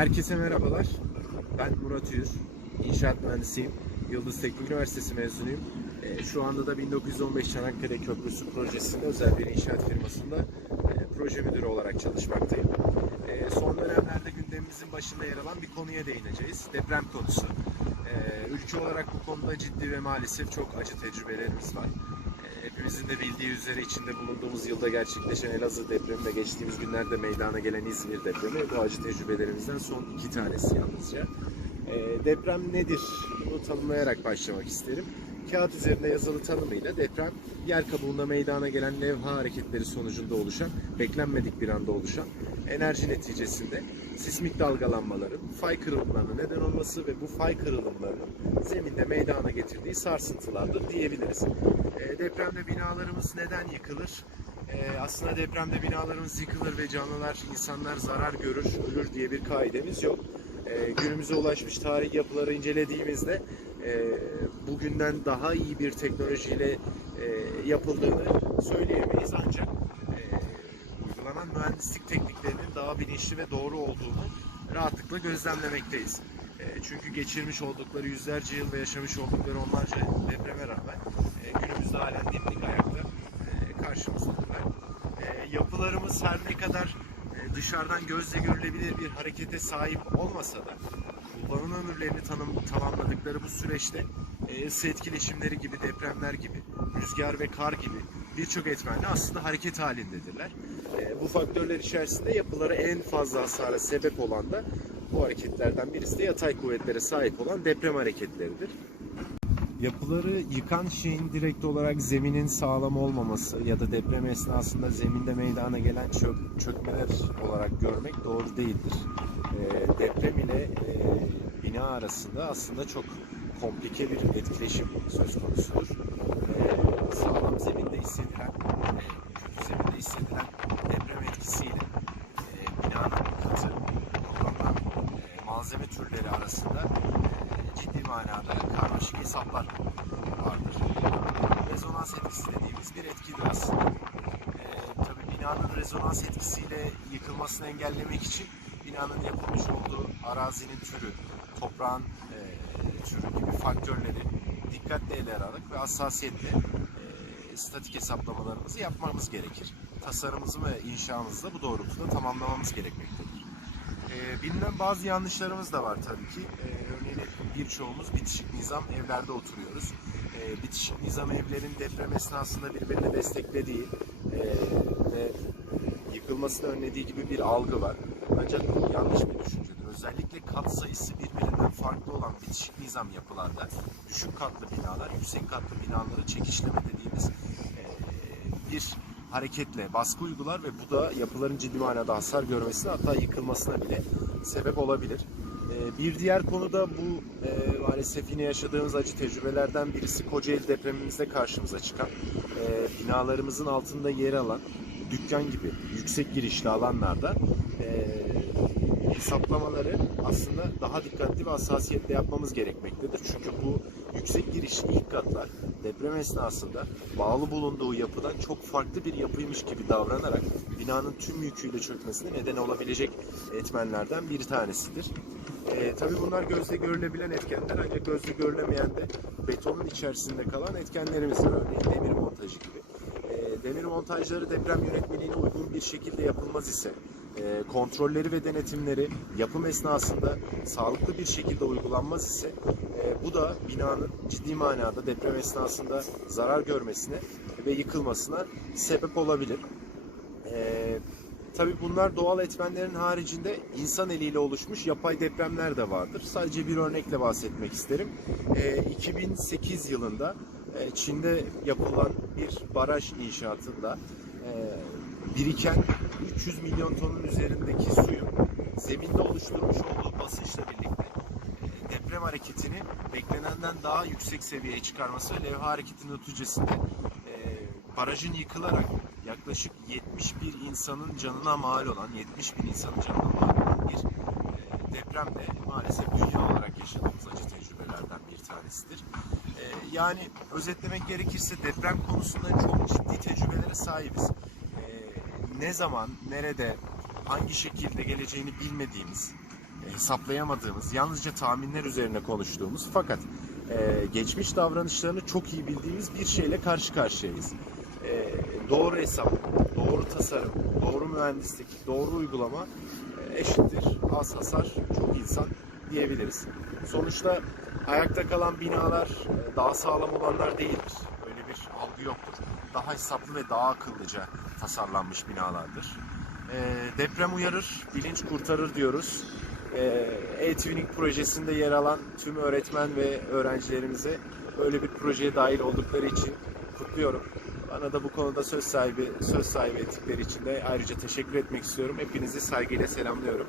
Herkese merhabalar. Ben Murat Uyur. İnşaat mühendisiyim. Yıldız Teknik Üniversitesi mezunuyum. Ee, Şu anda da 1915 Çanakkale Köprüsü projesinde özel bir inşaat firmasında e, proje müdürü olarak çalışmaktayım. Ee, Son dönemlerde gündemimizin başında yer alan bir konuya değineceğiz. Deprem konusu. Ee, Ülke olarak bu konuda ciddi ve maalesef çok acı tecrübelerimiz var. Hepimizin de bildiği üzere içinde bulunduğumuz yılda gerçekleşen Elazığ depremi ve geçtiğimiz günlerde meydana gelen İzmir depremi bu acı tecrübelerimizden son iki tanesi yalnızca. Ee, deprem nedir? Bunu tanımlayarak başlamak isterim. Kağıt üzerinde yazılı tanımıyla deprem yer kabuğunda meydana gelen levha hareketleri sonucunda oluşan, beklenmedik bir anda oluşan enerji neticesinde sismik dalgalanmaların fay kırılımlarına neden olması ve bu fay kırılımlarının zeminde meydana getirdiği sarsıntılardır diyebiliriz. E, depremde binalarımız neden yıkılır? E, aslında depremde binalarımız yıkılır ve canlılar, insanlar zarar görür, ölür diye bir kaidemiz yok. E, günümüze ulaşmış tarih yapıları incelediğimizde e, bugünden daha iyi bir teknolojiyle e, yapıldığını söyleyemeyiz ancak mühendislik tekniklerinin daha bilinçli ve doğru olduğunu rahatlıkla gözlemlemekteyiz. E, çünkü geçirmiş oldukları yüzlerce yıl ve yaşamış oldukları onlarca depreme rağmen e, günümüzde halen dimdik ayakta e, karşımızdalar. E, yapılarımız her ne kadar e, dışarıdan gözle görülebilir bir harekete sahip olmasa da kullanım ömürlerini tanım, tamamladıkları bu süreçte e, ısı etkileşimleri gibi, depremler gibi, rüzgar ve kar gibi birçok etmenle aslında hareket halindedirler. E, bu faktörler içerisinde yapılara en fazla hasara sebep olan da bu hareketlerden birisi de yatay kuvvetlere sahip olan deprem hareketleridir. Yapıları yıkan şeyin direkt olarak zeminin sağlam olmaması ya da deprem esnasında zeminde meydana gelen çök, çökmeler olarak görmek doğru değildir. E, deprem ile e, bina arasında aslında çok komplike bir etkileşim söz konusudur. E, sağlam zeminde hissedilen, kötü zeminde hissedilen deprem etkisiyle e, binanın katı, kullanılan e, malzeme türleri arasında e, ciddi manada karmaşık hesaplar vardır. Rezonans etkisi dediğimiz bir etkidir aslında. E, tabii binanın rezonans etkisiyle yıkılmasını engellemek için binanın yapılmış olduğu arazinin türü, toprağın e, türü gibi faktörleri dikkatle ele alarak ve hassasiyetle e, statik hesaplamalarımızı yapmamız gerekir. Tasarımımızı ve inşamızı da bu doğrultuda tamamlamamız gerekmektedir. E, bilinen bazı yanlışlarımız da var tabii ki. E, örneğin birçoğumuz bitişik nizam evlerde oturuyoruz. E, bitişik nizam evlerin deprem esnasında birbirini desteklediği e, ve yıkılmasını önlediği gibi bir algı var. Ancak yanlış bir düşüncedir. Özellikle kat sayısı birbirinden farklı olan bitişik nizam yapılarda düşük katlı binalar, yüksek katlı binaları çekişleme dediğimiz bir hareketle baskı uygular ve bu da yapıların ciddi manada hasar görmesine hatta yıkılmasına bile sebep olabilir. Bir diğer konu da bu e, maalesef yine yaşadığımız acı tecrübelerden birisi Kocaeli depremimizde karşımıza çıkan e, binalarımızın altında yer alan dükkan gibi yüksek girişli alanlarda e, hesaplamaları aslında daha dikkatli ve hassasiyetle yapmamız gerekmektedir. Çünkü bu yüksek girişli ilk katlar deprem esnasında bağlı bulunduğu yapıdan çok farklı bir yapıymış gibi davranarak binanın tüm yüküyle çökmesine neden olabilecek etmenlerden bir tanesidir. E, tabii bunlar gözle görülebilen etkenler ancak gözle görülemeyen de betonun içerisinde kalan etkenlerimiz var. Örneğin demir montajı gibi. E, demir montajları deprem yönetmeliğine uygun bir şekilde yapılmaz ise e, kontrolleri ve denetimleri yapım esnasında sağlıklı bir şekilde uygulanmaz ise e, bu da binanın ciddi manada deprem esnasında zarar görmesine ve yıkılmasına sebep olabilir. E, Tabii bunlar doğal etmenlerin haricinde insan eliyle oluşmuş yapay depremler de vardır. Sadece bir örnekle bahsetmek isterim. E, 2008 yılında e, Çin'de yapılan bir baraj inşaatında e, biriken 300 milyon tonun üzerindeki suyun zeminde oluşturmuş olduğu basınçla birlikte e, deprem hareketini beklenenden daha yüksek seviyeye çıkarması ve levha hareketinin neticesinde e, barajın yıkılarak yaklaşık 71 insanın canına mal olan, 70 bin insanın canına mal olan bir e, deprem de maalesef dünya olarak yaşadığımız acı tecrübelerden bir tanesidir. E, yani özetlemek gerekirse deprem konusunda çok ciddi tecrübelere sahibiz. E, ne zaman, nerede, hangi şekilde geleceğini bilmediğimiz, hesaplayamadığımız, yalnızca tahminler üzerine konuştuğumuz fakat e, geçmiş davranışlarını çok iyi bildiğimiz bir şeyle karşı karşıyayız. E, doğru hesap, doğru tasarım, doğru mühendislik, doğru uygulama e, eşittir. Az hasar, çok insan diyebiliriz. Sonuçta ayakta kalan binalar e, daha sağlam olanlar değildir. Öyle bir algı yoktur. Daha hesaplı ve daha akıllıca tasarlanmış binalardır. E, deprem uyarır, bilinç kurtarır diyoruz. E, E-Twinning projesinde yer alan tüm öğretmen ve öğrencilerimize böyle bir projeye dahil oldukları için kutluyorum. Bana da bu konuda söz sahibi söz sahibi ettikleri için de ayrıca teşekkür etmek istiyorum. Hepinizi saygıyla selamlıyorum.